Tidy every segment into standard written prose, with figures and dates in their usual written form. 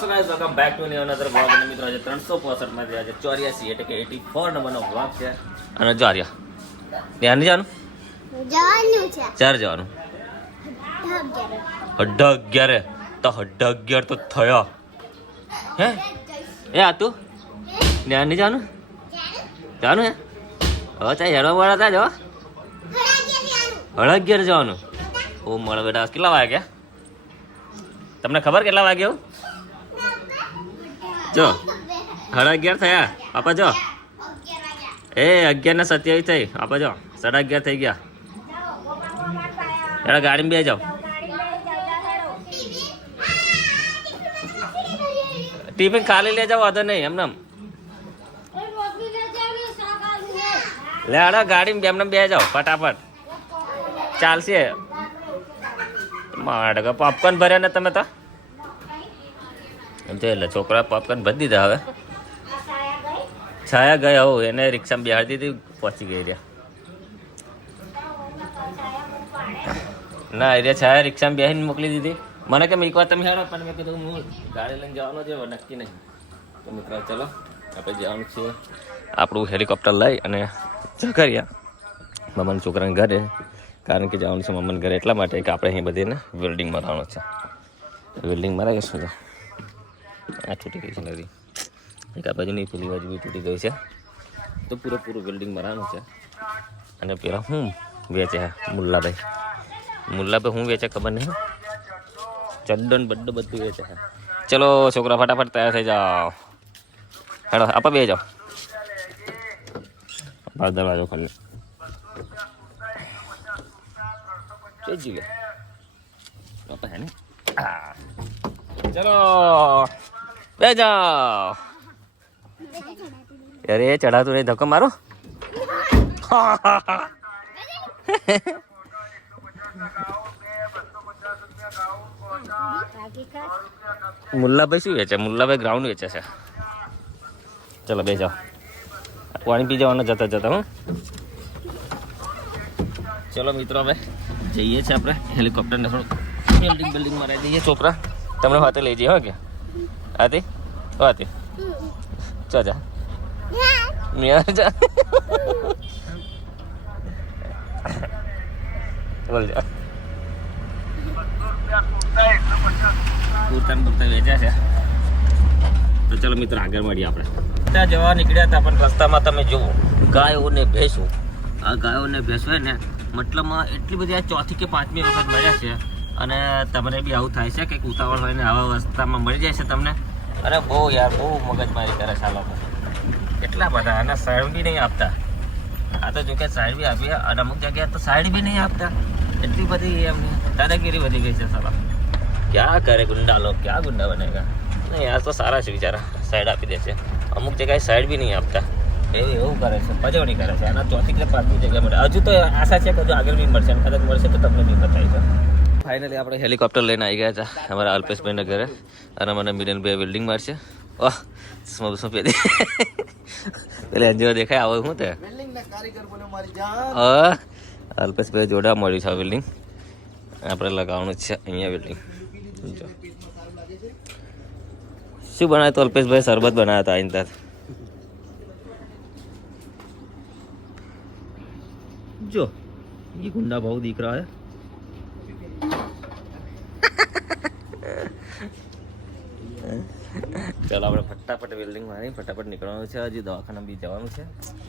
Guys welcome back to new another vlog અને મિત્રો આજે 365 માં આજે 84 એટલે કે 84 નંબરનો વ્લોગ છે અને જો આર્યા ધ્યાન નહીં જવાનું છે ચાર જવાનું 11:30 તો 11:30 તો થયા હે એ આ તું ધ્યાન નહીં જવાનું હે હવે ચાલ હેડવા વાળા તા જો 11:30 જવાનું ઓ મળે બેટા કેટલા વાગ્યા તમને ખબર કેટલા વાગ્યા જો 11:30 થયા પાપા જો એ 11:27 થઈ પાપા જો 11:30 થઈ ગયા એડા ગાડીમાં બે જાઓ ટિફિન ખાલી લે જાઓ વાંધો નહીં એમને લે આડા ગાડીમાં એમને બે જાઓ ફટાફટ ચાલશે મારે પોપકોર્ન ભર્યા ને તમે તો એમ તો એટલે છોકરા પોપકોર્ન ભરી દીધા હવે છાયા ગયા હોઉં એને રિક્ષામાં બેહાડી દીધી પહોંચી ગઈ રહ્યા ના એ છાયા રિક્ષામાં બેહીને મોકલી દીધી મને કેમ એક વાર તમે હેડો પણ મેં કીધું હું ગાડી લઈને જવાનો છે નક્કી નહીં તો મિત્રો ચલો આપણે જવાનું છે આપણું હેલિકોપ્ટર લઈ અને કરીએ મમ્માના છોકરાને ઘરે કારણ કે જવાનું છે મમ્માને ઘરે એટલા માટે કે આપણે અહીં બધીને વેલ્ડિંગ મારવાનું છે વેલ્ડિંગ મારાવીએ શું છે આ તૂટી ગઈ છે નદી એક આ બાજુ નહીં પેલી બાજુ બી તૂટી ગઈ છે તો પૂરેપૂરું વેલ્ડિંગ મારવાનું છે અને પેલા હું વેચે મુલ્લાભાઈ હું વેચે ખબર નહીં ચડ્ડન બડ્ડો બધું વેચે છે ચલો છોકરા ફટાફટ તૈયાર થઈ જાઓ હેડો આપા બે જાઓ બહાર દરવાજો ખોલી જી લે આપા હે ને ચલો બે જાઓ અરે ચઢાતું નહીં ધક્કો મારો મુલ્લાભાઈ શું વેચે મુલ્લાભાઈ ગ્રાઉન્ડ વેચે છે ચલો બે જાઓ પાણી પી જવાના જતા જતા હું ચલો મિત્રો હવે જઈએ છીએ આપણે હેલિકોપ્ટરને થોડું બિલ્ડિંગ મારી દઈએ છોકરા તમને હાથે લઈ જઈએ હો કે આથી હાથી ચો જા મિયા જા બોલ જા કુર્તા વેચ્યા છે તો ચલો મિત્રો આગળ મળીએ આપણે ત્યાં જવા નીકળ્યા હતા પણ રસ્તામાં તમે જુઓ ગાયો ને ભેંસો આ ગાયો ને ભેંસો ને મતલબમાં એટલી બધી આ ચોથી કે પાંચમી વખત મળ્યા છે અને તમને બી આવું થાય છે કે ઉતાવળ હોય ને આવા રસ્તામાં મળી જાય છે તમને અને બહુ યાર બહુ મગજમારી કરે છે આ લોકો એટલા બધા અને સાઈડ બી નહીં આપતા આ તો જોકે સાઈડ બી આપી અને અમુક જગ્યાએ તો સાઈડ બી નહીં આપતા એટલી બધી એમ દાદાગીરી વધી ગઈ છે સાલા ક્યાં કરે ગુંડા લોકો ક્યાં ગુંડા બનેગા નહીં યાર તો સારા છે બિચારા સાઈડ આપી દે છે અમુક જગ્યાએ સાઈડ બી નહીં આપતા એવું કરે છે પજવણી કરે છે આના ચોથી કે પાંચમી જગ્યા મળે હજુ તો આશા છે કે હજુ આગળ બી મળશે અને કદાચ મળશે તો તમને બી બતાવી છે ફાઇનલી આપણે હેલિકોપ્ટર લઈને આવી ગયા હતા અમારા અલ્પેશભાઈના ઘરે અને મને મિલનભાઈ બિલ્ડિંગ મારશે ઓહ શું પેલી પેલી અંજવા દેખાય આવો શું તે અલ્પેશભાઈ જોડા મળ્યું છે આ બિલ્ડિંગ આપણે લગાવવાનું છે અહીંયા બિલ્ડિંગ શું બનાવ્યું તો અલ્પેશભાઈ શરબત બનાવ્યા હતા આઈન તાર जो ये गुंडा बहुत दिख रहा है ચાલો આપણે ફટાફટ વેલ્ડિંગ મારી ફટાફટ નીકળવાનું છે હજી દવાખાના બી જવાનું છે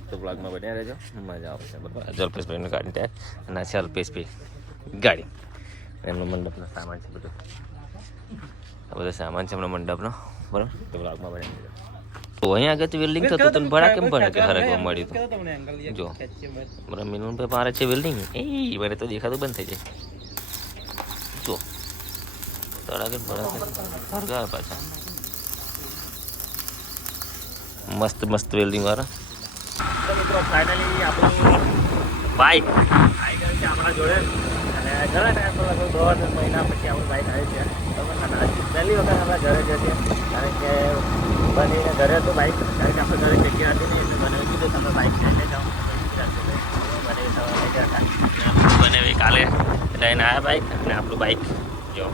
તો બ્લોગમાં બન્યા રહેજો મજા આવશે બરાબર અલ્પેશભાઈની ગાડી ત્યાં અને છે અલ્પેશભાઈ ગાડી એમનો મંડપનો સામાન છે બધું આ બધો સામાન છે એમનો મંડપનો બરાબર તો બ્લોગમાં બન્યા રહેજો તો અહીંયા આગળ વેલ્ડિંગ થતું તને ભડા કેમ ભણે કે હરકવા મળ્યું હતું જો બરાબર મિલનભાઈ મારે છે વેલ્ડિંગ એ મને તો દેખાતું બંધ થઈ જાય જો તળાગે ભડા હરગા પાછા મસ્ત મસ્ત વેલ્ડિંગ વાળા મિત્રો ફાઇનલી આપણું બાઇક આવી ગયું છે આપણા જોડે અને ઘણા ટાઈમ પર લગભગ 2 મહિના પછી આપણું બાઇક આવી છે પહેલી વખત આપણા ઘરે જશે કારણ કે બનીને ઘરે હતું બાઇક કારણ કે આપણે ઘરે જગ્યા હતી નહીં એટલે મને કીધું તમે બાઇક લઈને જાઓ બને કાલે લઈને આવ્યા બાઇક અને આપણું બાઇક જો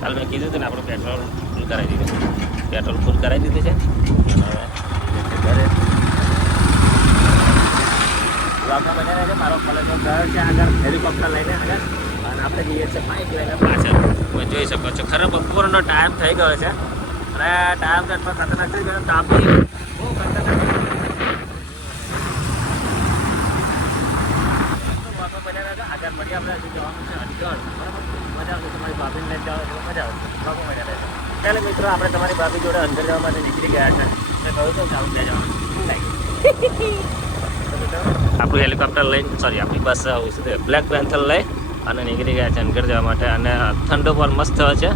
કાલ મેં કીધું હતું ને આપણું પેટ્રોલ ફૂલ કરાવી દીધું છે અને ઘરે બ્લોગમાં બન્યા રહેશે. મારો કોલેજનો ઘર છે આગળ, હેલિકોપ્ટર લઈને આગળ, અને આપણે જઈએ છીએ બાઇક લઈને પાછળ. તમે જોઈ શકો છો ખરો બપોરનો ટાઈમ થઈ ગયો છે અને ટાઈમ તો એટલો ખતરનાક થઈ ગયો, તાપ બહુ ખતરનાક. આગળ મળીએ આપણે, હજુ જવાનું છે અડીગઢ. બરાબર, મજા આવશે. તમારી ભાભીને લઈને જાઓ એટલે મજા આવશે. બ્લોગમાં મળ્યા રહેશે. ચાલો મિત્રો, આપણે તમારી ભાભી જોડે અંદર જવા માટે નીકળી ગયા છે. મેં કહ્યું હતું ચાલુ ત્યાં જવાનું. આપણું હેલિકોપ્ટર લઈને, સોરી આપણી બસ બ્લેક પેન્થર લઈ અને નીકળી ગયા છે અંદર જવા માટે. અને ઠંડો પણ મસ્ત છે,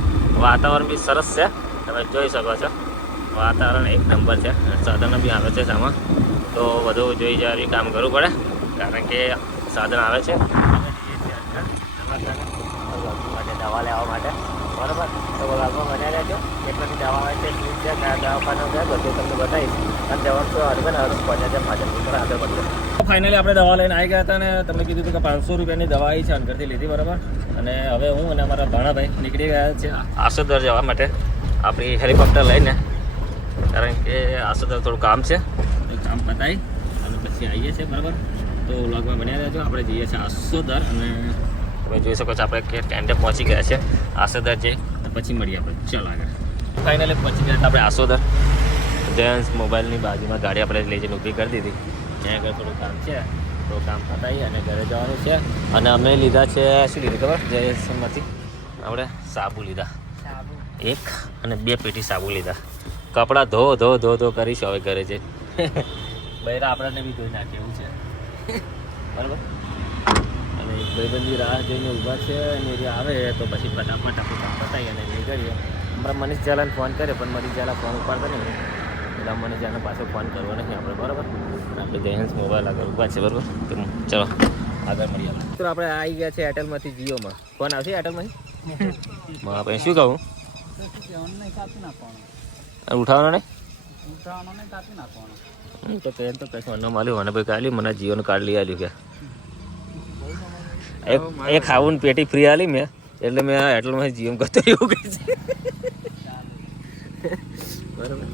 વાતાવરણ બી સરસ છે. તમે જોઈ શકો છો વાતાવરણ એક નંબર છે. સાધનો બી આવે છે સામે, તો બધું જોઈ જવાનું કામ કરવું પડે કારણ કે સાધન આવે છે. માટે દવા લેવા માટે, બરાબર, તો બગાડમાં બન્યા રહેજો. કેટલાની દવા આવે છે, શું છે, કયા દવાખાનું છે, બધું તમને બતાવીશ. અને જવાનું તો હરબન હરસ પહોંચ્યા છે પાછળ આગળ પડશે. ફાઇનલી આપણે દવા લઈને આવી ગયા હતા અને તમને કીધું હતું કે 500 રૂપિયાની દવા આવી છે અંદરથી લીધી, બરાબર. અને હવે હું અને અમારા ભાણાભાઈ નીકળી ગયા છે આસોદર જવા માટે આપણી હેલિકોપ્ટર લઈને, કારણ કે આસોદર થોડું કામ છે, તો કામ પતાવી અને પછી આવીએ છીએ, બરાબર. તો વ્લોગમાં બન્યા રહેજો. આપણે જઈએ છીએ આસોદર અને તમે જોઈ શકો છો આપણે કે ટેન્ટે પહોંચી ગયા છે આસોદર જઈ, પછી મળીએ આપણે. ચાલો આગળ. ફાઇનલી પહોંચી ગયા આપણે આસોદર. જયંસ મોબાઈલની બાજુમાં ગાડી આપણે લઈ જઈને ઊભી કરી દીધી. ત્યાં આગળ થોડું કામ છે, તો કામ પતાવી અને ઘરે જવાનું છે. અને અમે લીધા છે, શું લીધું ખબર? જયંસમાંથી આપણે સાબુ લીધા, 1 અને 2 પેટી સાબુ લીધા. કપડાં ધો કરીશું હવે ઘરે જઈ. બૈરા આપણને બી ધોઈ નાખે એવું છે, બરાબર. અને એક ભાઈબંધી રાહ જોઈને ઊભા છે અને એ આવે તો પછી ફટાફટ આપણું કામ પતાવી અને નીકળીએ. હમણાં મનીષ ઝાલાને ફોન કરે પણ મનીષ ઝાલા ફોન ઉપાડતા નહીં, એટલે મનીષ ઝાલાને પાછો ફોન કરવો નહીં આપણે, બરાબર. આપણે જયંસ મોબાઈલ આગળ ઊભા છે, બરાબર. તો ચલો આગળ મળીએ. તો આપણે આવી ગયા છે એરટેલમાંથી જીઓમાં. ફોન આવશે એરટેલમાંથી? આપણે શું કહું, ઉઠાવવાનો નહીં? હું તો કહે તો કશું અન્ન માલ્યું મને ભાઈ કાઢ્યું, મને જીઓનું કાર્ડ લઈ આવ્યું કે એક ખાવું પેટી ફ્રી આલી મેં, એટલે મેં એરટેલમાં જીઓ કરતો એવું કહે છે, બરાબર.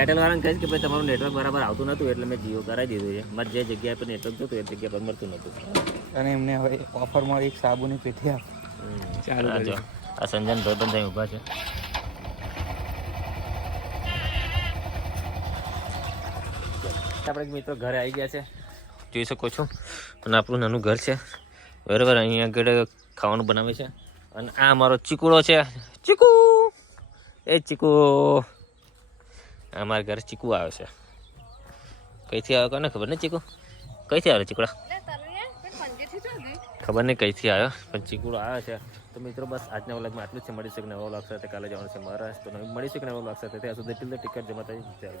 એરટેલ વાળાને કહીશ કે ભાઈ તમારું નેટવર્ક બરાબર આવતું નહોતું એટલે મેં જીઓ કરાવી દીધું છે. મારે જે જગ્યાએ પર નેટવર્ક જોતું એ જગ્યા પર મળતું નહોતું, અને એમને હવે ઓફરમાં એક સાબુની પેટી આપ. જો આ સંજન ભાઈબંધ અહીં ઊભા છે. આપણે મિત્રો ઘરે આવી ગયા છે, જોઈ શકો છો. અને આપણું નાનું ઘર છે, બરાબર. અહીંયા આગળ ખાવાનું બનાવે છે. અને આ અમારો ચીકુડો છે, ચીકુ, એ ચીકુ. અમારા ઘરે ચીકુ આવે છે. કઈથી આવ્યો કોને ખબર નહીં? ચીકુ કઈથી આવ્યો? ચીકુડા ખબર નહીં કઈથી આવ્યો, પણ ચીકુડો આવ્યો છે. તો મિત્રો બસ આજના વ્લોગમાં આટલું જ છે. મળીશું કે નવો વ્લોગ સાથે. કાલે જવાનું છે મહારાષ્ટ્ર, તો મળીશું કે નવો વ્લોગ સાથે. ત્યાં સુધી ટિકિટ જમા થઈ જાય.